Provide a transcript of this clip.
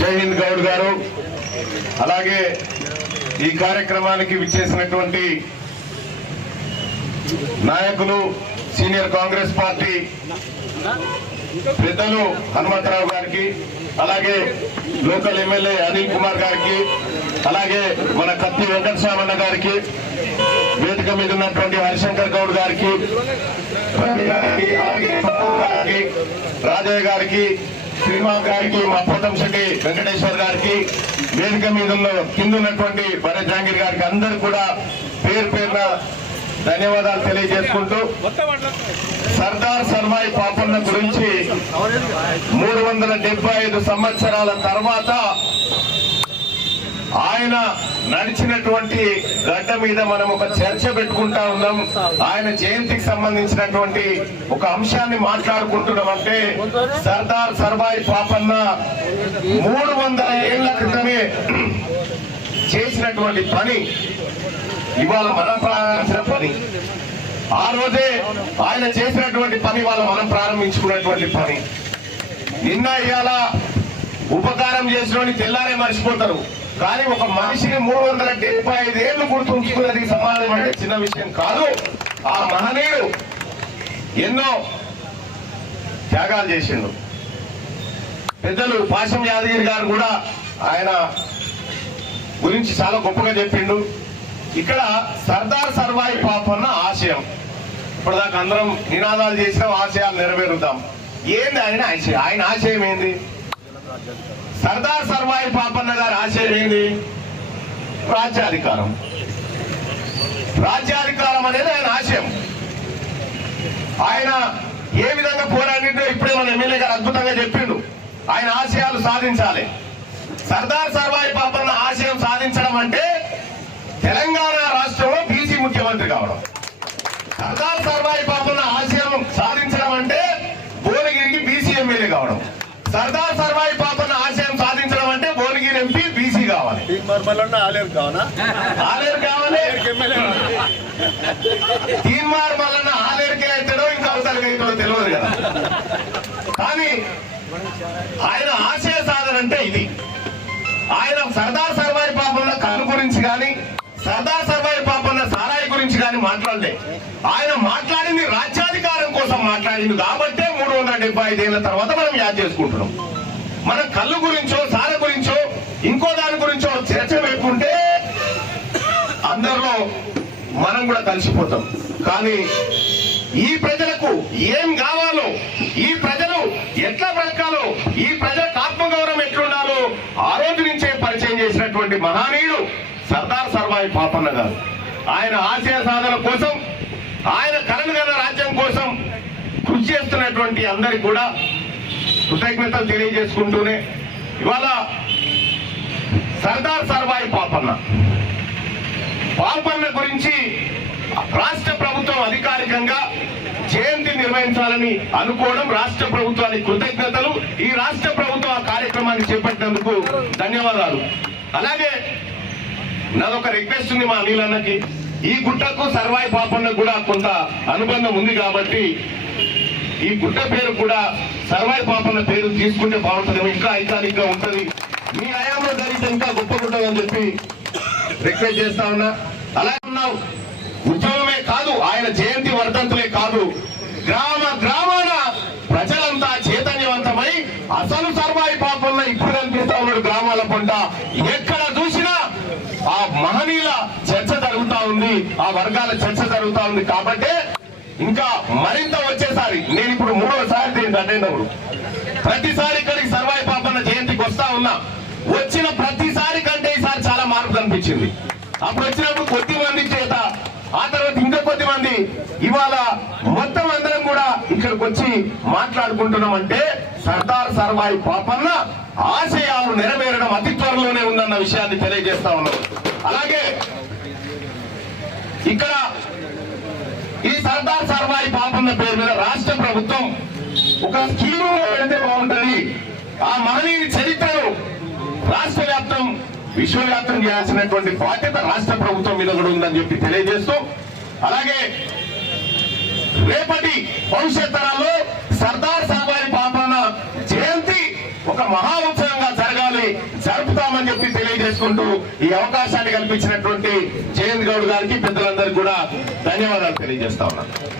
జై హింద్ గౌడ్ గారు. అలాగే ఈ కార్యక్రమానికి విచ్చేసినటువంటి నాయకులు సీనియర్ కాంగ్రెస్ పార్టీ పెద్దలు హనుమంతరావు గారికి అలాగే లోకల్ ఎమ్మెల్యే అనిల్ కుమార్ గారికి అలాగే మన కత్తి వెంకటస్వామన్న గారికి వేదిక మీద ఉన్నటువంటి హరిశంకర్ గౌడ్ గారికి గారికి గారికి రాజయ్య గారికి శ్రీమాన్ గారికి మా పోతం శెట్టి వెంకటేశ్వర్ గారికి వేదిక మీద ఉన్న కింద ఉన్నటువంటి భరత్ జాంగీర్ గారికి అందరు కూడా పేరు పేరున ధన్యవాదాలు తెలియజేసుకుంటూ సర్దార్ సర్వాయి పాపన్న గురించి మూడు వందల డెబ్బై ఐదు సంవత్సరాల తర్వాత ఆయన నడిచినటువంటి గడ్డ మీద మనం ఒక చర్చ పెట్టుకుంటా ఉన్నాం. ఆయన జయంతికి సంబంధించినటువంటి ఒక అంశాన్ని మాట్లాడుకుంటున్నాం అంటే సర్దార్ సర్వాయి పాపన్న మూడు వందల ఏళ్ళ క్రితమే చేసినటువంటి పని ఇవాళ మనం ప్రారంభించిన పని. ఆ రోజే ఆయన చేసినటువంటి పని వాళ్ళు మనం ప్రారంభించుకున్నటువంటి పని. నిన్న ఇవాళ ఉపకారం చేసిన తెల్లారే మర్చిపోతారు. కానీ ఒక మనిషిని మూడు వందల డెబ్బై ఐదు ఏళ్ళు గుర్తుంచుకున్నది సమాజం అంటే చిన్న విషయం కాదు. ఆ మహనీయుడు ఎన్నో త్యాగాలు చేసిండు. పెద్దలు పాశం యాదగిరి గారు కూడా ఆయన గురించి చాలా గొప్పగా చెప్పిండు. ఇక్కడ సర్దార్ సర్వాయి పాపన్న ఆశయం. ఇప్పటిదాకా అందరం నినాదాలు చేసినాం ఆశయాలు నెరవేరుద్దాం. ఏంది ఆయన ఆశయం ఆయన ఆశయం ఏంది? సర్దార్ సర్వాయి పాపన్న గారు ఆశయం ఏంది? రాజ్యాధికారం. రాజ్యాధికారం అనేది ఆయన ఆశయం. ఆయన ఏ విధంగా పోరాడిందో ఇప్పుడే మన ఎమ్మెల్యే గారు అద్భుతంగా చెప్పిండు. ఆయన ఆశయాలు సాధించాలి. సర్దార్ సర్వాయి పాపన్న ఆశయం సాధించడం అంటే తెలంగాణ రాష్ట్రంలో బీసీ ముఖ్యమంత్రి కావడం. సర్దార్ సర్వాయి పాపన్న ఆశయం సాధించడం అంటే భువనగిరికి బీసీ ఎమ్మెల్యే కావడం సర్దార్ సర్వాయి పాపన్న ఆశయం సాధించడం అంటే భువనగిరి ఎంపీ బీసీ కావాలి. ఆలేరు కావనా ఆలేరు కావాలి. తీన్మార్ మల్లన్న ఆలేరుకే అవుతాడో ఇంకా అవతలకి అవుతాడో తెలియదు కదా. కానీ ఆయన ఆశయ సాధన అంటే ఇది. ఆయన సర్దార్ సర్వాయి పాపన్న కన్ను గురించి కానీ సర్దార్ సర్వాయి పాపన్న సారాయి గురించి కానీ మాట్లాడలే. ఆయన మాట్లాడింది రాజ్యాధికారం కోసం మాట్లాడింది కాబట్టే ముప్పై ఐదేళ్ళ తర్వాత మనం యాద్ చేసుకుంటున్నాం. మన కళ్ళు గురించో సార గురించో ఇంకో దాని గురించో చర్చ పెట్టుకుంటే అందరిలో మనం కూడా కలిసిపోతాం. కానీ ఈ ప్రజలకు ఏం కావాలో ఈ ప్రజలు ఎట్లా బ్రతకాలో ఈ ప్రజలకు ఆత్మగౌరవం ఎట్లుండాలో ఆ రోజు నుంచే పరిచయం చేసినటువంటి మహనీయుడు సర్దార్ సర్వాయి పాపన్న గారు. ఆయన ఆశయ సాధన కోసం ఆయన కలలుగల రాజ్యం కృషి చేస్తున్నటువంటి అందరికి కూడా కృతజ్ఞతలు తెలియజేసుకుంటూనే ఇవాళ సర్దార్ సర్వాయి పాపన్న. పాల్పన్న గురించి రాష్ట్ర ప్రభుత్వం అధికారికంగా జయంతి నిర్వహించాలని అనుకోవడం రాష్ట్ర ప్రభుత్వానికి కృతజ్ఞతలు. ఈ రాష్ట్ర ప్రభుత్వం ఆ కార్యక్రమాన్ని చేపట్టినందుకు ధన్యవాదాలు. అలాగే నాదొక రిక్వెస్ట్ ఉంది మా నీలన్నకి ఈ గుట్టకు సర్వాయి పాపన్న కూడా కొంత అనుబంధం ఉంది కాబట్టి ఈ గుట్ట పేరు కూడా సర్వాయి పాపన్న పేరు తీసుకుంటే బాగుంటుంది ఇంకా ఐకానిక్గా ఉంటది. మీ ఆయామలో జరిగితే ఇంకా గొప్ప గుట్టదని చెప్పి రిక్వెస్ట్ చేస్తా ఉన్నా. అలా ఉన్నావు. ఉద్యమమే కాదు ఆయన జయంతి వర్ధంతులే కాదు. గ్రామ గ్రామాన ప్రజలంతా చైతన్యవంతమై అసలు సర్వాయి పాపంలో ఇప్పుడు కనిపిస్తా ఉన్నాడు గ్రామాల పంట. ఎక్కడ చూసినా ఆ మహనీయుల చర్చ జరుగుతా ఉంది ఆ వర్గాల చర్చ జరుగుతా ఉంది కాబట్టి ఇంకా మరింత మూడోసారి ప్రతిసారి ఇక్కడికి సర్వాయి పాపన్న జయంతికి వస్తా ఉన్నా వచ్చిన ప్రతిసారి కంటే ఈసారి చాలా మార్పు కనిపించింది. అప్పుడు వచ్చినప్పుడు కొద్ది మంది చేత ఆ తర్వాత ఇంకా కొద్ది మంది ఇవాళ మొత్తం అందరం కూడా ఇక్కడికి వచ్చి మాట్లాడుకుంటున్నాం అంటే సర్దార్ సర్వాయి పాపన్న ఆశయాలు నెరవేరడం అతి త్వరలోనే ఉందన్న విషయాన్ని తెలియజేస్తా ఉన్నాం. అలాగే ఇక్కడ ఈ సర్దార్ సర్వాయి పాపన్న పేరు మీద రాష్ట్ర ప్రభుత్వం ఒక హీరోగా పెడితే బాగుంటుంది. ఆ మహనీయుని చరిత్రను రాష్ట్ర వ్యాప్తం విశ్వవ్యాప్తం చేయాల్సినటువంటి బాధ్యత రాష్ట్ర ప్రభుత్వం మీద కూడా ఉందని చెప్పి తెలియజేస్తూ అలాగే రేపటి భవిష్యత్ తరాల్లో సర్దార్ సర్వాయి పాపన్న మహా ఉత్సవంగా జరగాలి జరుపుతామని చెప్పి తెలియజేసుకుంటూ ఈ అవకాశాన్ని కల్పించినటువంటి జయంత్ గౌడ్ గారికి పెద్దలందరికీ కూడా ధన్యవాదాలు తెలియజేస్తా ఉన్నాను.